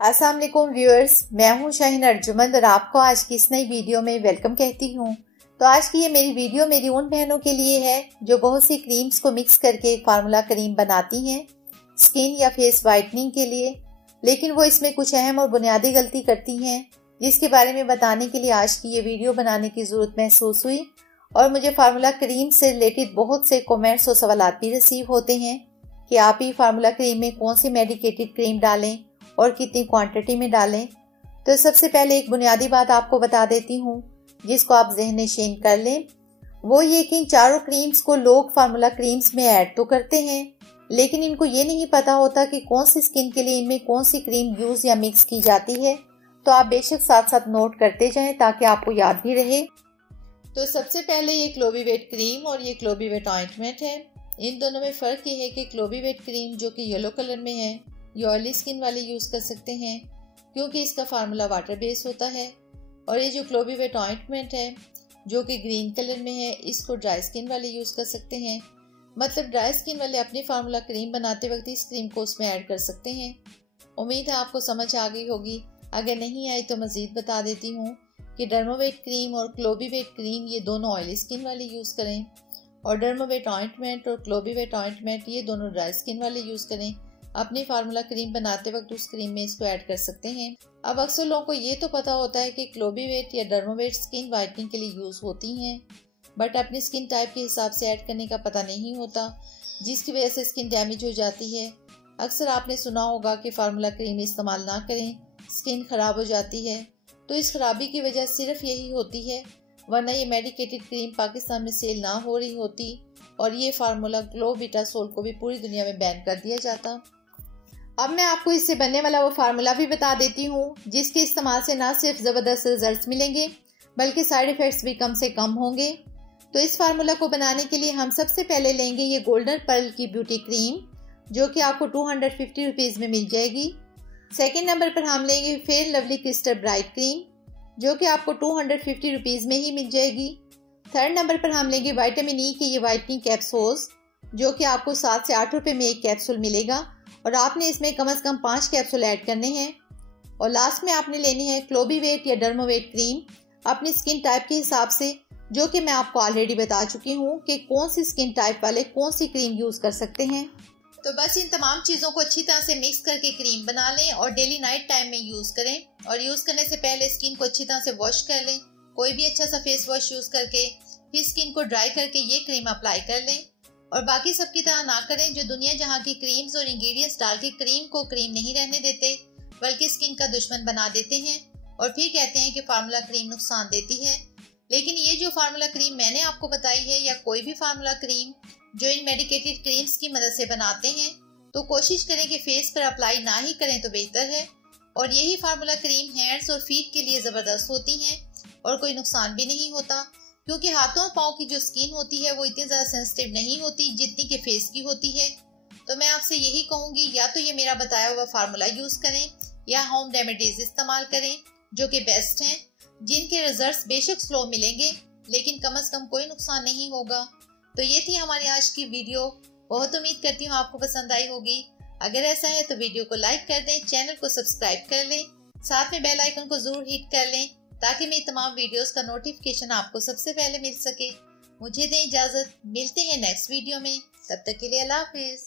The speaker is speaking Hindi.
अस्सलाम वालेकुम व्यूअर्स, मैं हूं शाहीन अर्जुमंद और आपको आज की इस नई वीडियो में वेलकम कहती हूं। तो आज की ये मेरी वीडियो मेरी उन बहनों के लिए है जो बहुत सी क्रीम्स को मिक्स करके एक फार्मूला क्रीम बनाती हैं स्किन या फेस वाइटनिंग के लिए, लेकिन वो इसमें कुछ अहम और बुनियादी गलती करती हैं जिसके बारे में बताने के लिए आज की ये वीडियो बनाने की ज़रूरत महसूस हुई। और मुझे फार्मूला क्रीम से रिलेटेड बहुत से कमेंट्स और सवाल भी रिसीव होते हैं कि आप ही फार्मूला क्रीम में कौन सी मेडिकेटेड क्रीम डालें और कितनी क्वांटिटी में डालें। तो सबसे पहले एक बुनियादी बात आपको बता देती हूँ जिसको आप ज़हन नशीन कर लें। वो ये कि इन चारों क्रीम्स को लोग फार्मूला क्रीम्स में ऐड तो करते हैं, लेकिन इनको ये नहीं पता होता कि कौन सी स्किन के लिए इनमें कौन सी क्रीम यूज़ या मिक्स की जाती है। तो आप बेशक साथ साथ नोट करते जाएं ताकि आपको याद भी रहे। तो सबसे पहले ये क्लोबीवेट क्रीम और ये क्लोबीवेट ऑइंटमेंट है। इन दोनों में फ़र्क ये है कि क्लोबीवेट क्रीम जो कि येलो कलर में है ये ऑयली स्किन वाले यूज़ कर सकते हैं क्योंकि इसका फार्मूला वाटर बेस होता है, और ये जो क्लोबीवेट ऑइंटमेंट है जो कि ग्रीन कलर में है इसको ड्राई स्किन वाले यूज़ कर सकते हैं। मतलब ड्राई स्किन वाले अपनी फार्मूला क्रीम बनाते वक्त इस क्रीम को उसमें ऐड कर सकते हैं। उम्मीद है आपको समझ आ गई होगी, अगर नहीं आई तो मज़ीद बता देती हूँ कि डर्मोवेट क्रीम और क्लोबीवेट क्रीम ये दोनों ऑयली स्किन वाले यूज़ करें, और डर्मोवेट ऑइंटमेंट और क्लोबीवेट ऑइंटमेंट ये दोनों ड्राई स्किन वाले यूज़ करें। अपनी फार्मूला क्रीम बनाते वक्त उस क्रीम में इसको ऐड कर सकते हैं। अब अक्सर लोगों को ये तो पता होता है कि क्लोबीवेट या डर्मोवेट स्किन वाइटनिंग के लिए यूज़ होती हैं, बट अपनी स्किन टाइप के हिसाब से ऐड करने का पता नहीं होता, जिसकी वजह से स्किन डैमेज हो जाती है। अक्सर आपने सुना होगा कि फार्मूला क्रीम इस्तेमाल ना करें, स्किन ख़राब हो जाती है। तो इस खराबी की वजह सिर्फ यही होती है, वरना ये मेडिकेटेड क्रीम पाकिस्तान में सेल ना हो रही होती और ये फार्मूला ग्लोबिटासोल को भी पूरी दुनिया में बैन कर दिया जाता। अब मैं आपको इससे बनने वाला वो फार्मूला भी बता देती हूँ जिसके इस्तेमाल से ना सिर्फ ज़बरदस्त रिजल्ट्स मिलेंगे बल्कि साइड इफ़ेक्ट्स भी कम से कम होंगे। तो इस फार्मूला को बनाने के लिए हम सबसे पहले लेंगे ये गोल्डन पर्ल की ब्यूटी क्रीम जो कि आपको 250 रुपीज़ में मिल जाएगी। सेकेंड नंबर पर हम लेंगे fair lovely crystal bright cream जो कि आपको 250 रुपीज़ में ही मिल जाएगी। थर्ड नंबर पर हम लेंगे विटामिन ई के ये वाइटनिंग कैप्सूल्स जो कि आपको 7 से 8 रुपये में एक कैप्सूल मिलेगा, और आपने इसमें कम से कम 5 कैप्सूल ऐड करने हैं। और लास्ट में आपने लेनी है क्लोबीवेट या डर्मोवेट क्रीम अपनी स्किन टाइप के हिसाब से, जो कि मैं आपको ऑलरेडी बता चुकी हूँ कि कौन सी स्किन टाइप वाले कौन सी क्रीम यूज़ कर सकते हैं। तो बस इन तमाम चीज़ों को अच्छी तरह से मिक्स करके क्रीम बना लें और डेली नाइट टाइम में यूज़ करें। और यूज़ करने से पहले स्किन को अच्छी तरह से वॉश कर लें, कोई भी अच्छा सा फेस वॉश यूज़ करके फिर स्किन को ड्राई करके ये क्रीम अप्लाई कर लें। और बाकी सब की तरह ना करें जो दुनिया जहाँ की क्रीम्स और इंग्रेडिएंट्स डाल के क्रीम को क्रीम नहीं रहने देते बल्कि स्किन का दुश्मन बना देते हैं और फिर कहते हैं कि फार्मूला क्रीम नुकसान देती है। लेकिन ये जो फार्मूला क्रीम मैंने आपको बताई है या कोई भी फार्मूला क्रीम जो इन मेडिकेटेड क्रीम्स की मदद से बनाते हैं, तो कोशिश करें कि फेस पर अप्लाई ना ही करें तो बेहतर है। और यही फार्मूला क्रीम हैंड्स और फीट के लिए ज़बरदस्त होती हैं और कोई नुकसान भी नहीं होता, क्योंकि हाथों और पाँव की जो स्किन होती है वो इतनी ज़्यादा सेंसिटिव नहीं होती जितनी कि फेस की होती है। तो मैं आपसे यही कहूँगी या तो ये मेरा बताया हुआ फार्मूला यूज़ करें या होम रेमेडीज इस्तेमाल करें जो कि बेस्ट हैं, जिनके रिजल्ट्स बेशक स्लो मिलेंगे लेकिन कम से कम कोई नुकसान नहीं होगा। तो ये थी हमारी आज की वीडियो। बहुत उम्मीद करती हूँ आपको पसंद आई होगी। अगर ऐसा है तो वीडियो को लाइक कर दें, चैनल को सब्सक्राइब कर लें, साथ में बेल आइकन को ज़रूर हिट कर लें ताकि मेरी तमाम वीडियोस का नोटिफिकेशन आपको सबसे पहले मिल सके। मुझे दें इजाज़त, मिलते हैं नेक्स्ट वीडियो में, तब तक के लिए अल्लाह हाफिज़।